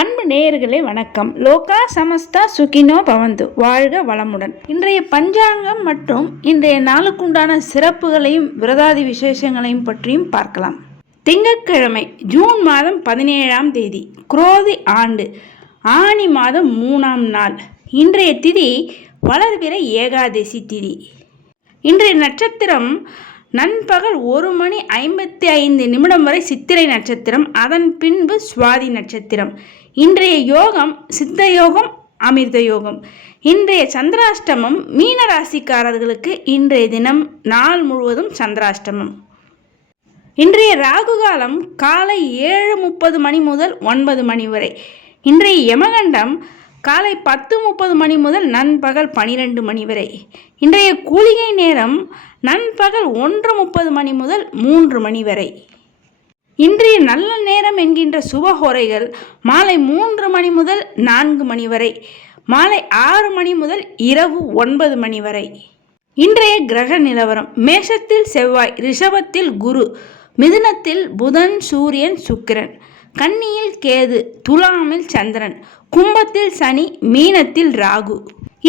அன்பு நேயர்களே வணக்கம். லோகா சமஸ்தா சுகினோ பவந்து. வாழ்க வளமுடன். இன்றைய பஞ்சாங்கம் மற்றும் இன்றைய நாளுக்குண்டான சிறப்புகளையும் விரதாதி விசேஷங்களையும் பற்றியும் பார்க்கலாம். திங்கட்கிழமை ஜூன் மாதம் பதினேழாம் தேதி குரோதி ஆண்டு ஆனி மாதம் மூணாம் நாள். இன்றைய திதி வளர்விர ஏகாதசி திதி. இன்றைய நட்சத்திரம் நண்பகல் ஒரு மணி ஐம்பத்தி ஐந்து நிமிடம் வரை சித்திரை நட்சத்திரம் அதன் பின்பு சுவாதி நட்சத்திரம். இன்றைய யோகம் சித்த யோகம் அமிர்த யோகம். இன்றைய சந்திராஷ்டமம் மீன ராசிக்காரர்களுக்கு இன்றைய தினம் நாள் முழுவதும் சந்திராஷ்டமம். இன்றைய ராகு காலம் காலை ஏழு முப்பது மணி முதல் ஒன்பது மணி வரை. இன்றைய யமகண்டம் காலை பத்து முப்பது மணி முதல் நண்பகல் பனிரெண்டு மணி வரை. இன்றைய கூலிகை நேரம் நண்பகல் ஒன்று முப்பது மணி முதல் மூன்று மணி வரை. இன்றைய நல்ல நேரம் என்கின்ற சுபஹோரைகள் மாலை மூன்று மணி முதல் நான்கு மணி வரை. மாலை ஆறு மணி முதல் இரவு ஒன்பது மணி வரை. இன்றைய கிரக நிலவரம். மேஷத்தில் செவ்வாய் ரிஷபத்தில் குரு மிதுனத்தில் புதன் சூரியன் சுக்கிரன். கன்னியில் கேது துலாமில் சந்திரன். கும்பத்தில் சனி மீனத்தில் ராகு.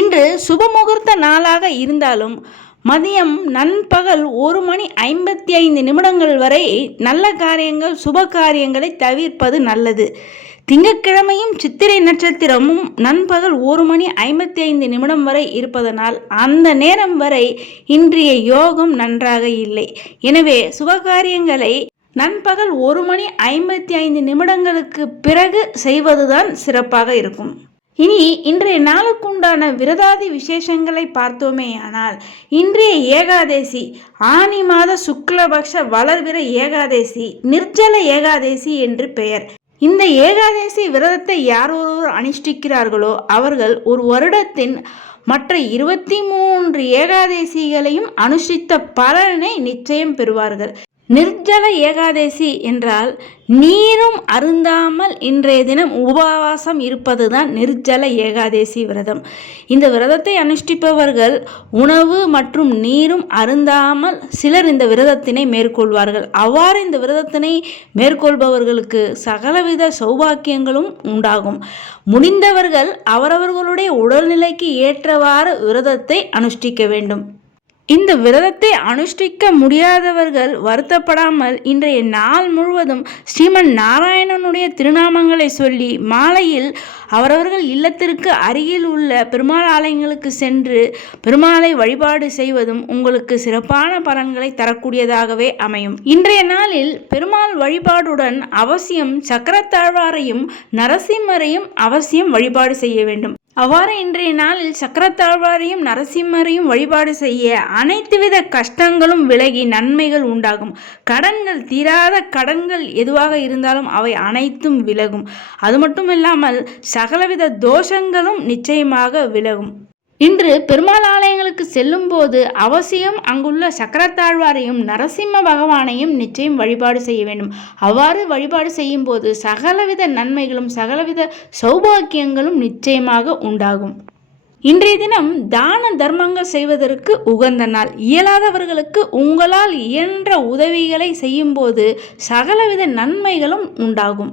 இன்று சுபமுகூர்த்த நாளாக இருந்தாலும் மதியம் நண்பகல் ஒரு மணி ஐம்பத்தி ஐந்து நிமிடங்கள் வரை நல்ல காரியங்கள் சுப காரியங்களை தவிர்ப்பது நல்லது. திங்கட்கிழமையும் சித்திரை நட்சத்திரமும் நண்பகல் ஒரு மணி ஐம்பத்தி ஐந்து நிமிடம் வரை இருப்பதனால் அந்த நேரம் வரை இன்றைய யோகம் நன்றாக இல்லை. எனவே சுபகாரியங்களை நண்பகல் ஒரு மணி ஐம்பத்தி ஐந்து நிமிடங்களுக்கு பிறகு செய்வதுதான் சிறப்பாக இருக்கும். இனி இன்றைய நாளுக்குண்டான விரதாதி விசேஷங்களை பார்த்தோமே ஆனால் இன்றைய ஏகாதேசி ஆனி மாத சுக்லபக்ஷ வளர்விர ஏகாதேசி நிர்ஜல ஏகாதேசி என்று பெயர். இந்த ஏகாதேசி விரதத்தை யார் ஒருவர் அனுஷ்டிக்கிறார்களோ அவர்கள் ஒரு வருடத்தின் மற்ற இருபத்தி மூன்று ஏகாதேசிகளையும் அனுஷ்டித்த பலனை நிச்சயம் பெறுவார்கள். நிர்ஜல ஏகாதேசி என்றால் நீரும் அருந்தாமல் இன்றைய தினம் உபவாசம் இருப்பதுதான் நிர்ஜல ஏகாதேசி விரதம். இந்த விரதத்தை அனுஷ்டிப்பவர்கள் உணவு மற்றும் நீரும் அருந்தாமல் சிலர் இந்த விரதத்தினை மேற்கொள்வார்கள். அவ்வாறு இந்த விரதத்தினை மேற்கொள்பவர்களுக்கு சகலவித சௌபாக்கியங்களும் உண்டாகும். முடிந்தவர்கள் அவரவர்களுடைய உடல்நிலைக்கு ஏற்றவாறு விரதத்தை அனுஷ்டிக்க வேண்டும். இந்த விரதத்தை அனுஷ்டிக்க முடியாதவர்கள் வருத்தப்படாமல் இன்றைய நாள் முழுவதும் ஸ்ரீமன் நாராயணனுடைய திருநாமங்களை சொல்லி மாலையில் அவரவர்கள் இல்லத்திற்கு அருகில் உள்ள பெருமாள் ஆலயங்களுக்கு சென்று பெருமாளை வழிபாடு செய்வதும் உங்களுக்கு சிறப்பான பலன்களை தரக்கூடியதாகவே அமையும். இன்றைய நாளில் பெருமாள் வழிபாடுடன் அவசியம் சக்கரத்தாழ்வாரையும் நரசிம்மரையும் அவசியம் வழிபாடு செய்ய வேண்டும். அவ்வாறு இன்றைய நாளில் சக்கரத்தாழ்வாரையும் நரசிம்மரையும் வழிபாடு செய்ய அனைத்து வித கஷ்டங்களும் விலகி நன்மைகள் உண்டாகும். கடன்கள் தீராத கடன்கள் எதுவாக இருந்தாலும் அவை அனைத்தும் விலகும். அது மட்டும் இல்லாமல் சகலவித தோஷங்களும் நிச்சயமாக விலகும். இன்று பெருமாள் ஆலயங்களுக்கு செல்லும் போது அவசியம் அங்குள்ள சக்கரத்தாழ்வாரையும் நரசிம்ம பகவானையும் நிச்சயம் வழிபாடு செய்ய வேண்டும். அவ்வாறு வழிபாடு செய்யும் போது சகலவித நன்மைகளும் சகலவித சௌபாக்கியங்களும் நிச்சயமாக உண்டாகும். இன்றைய தினம் தான தர்மங்கள் செய்வதற்கு உகந்த நாள். இயலாதவர்களுக்கு உங்களால் இயன்ற உதவிகளை செய்யும்போது சகலவித நன்மைகளும் உண்டாகும்.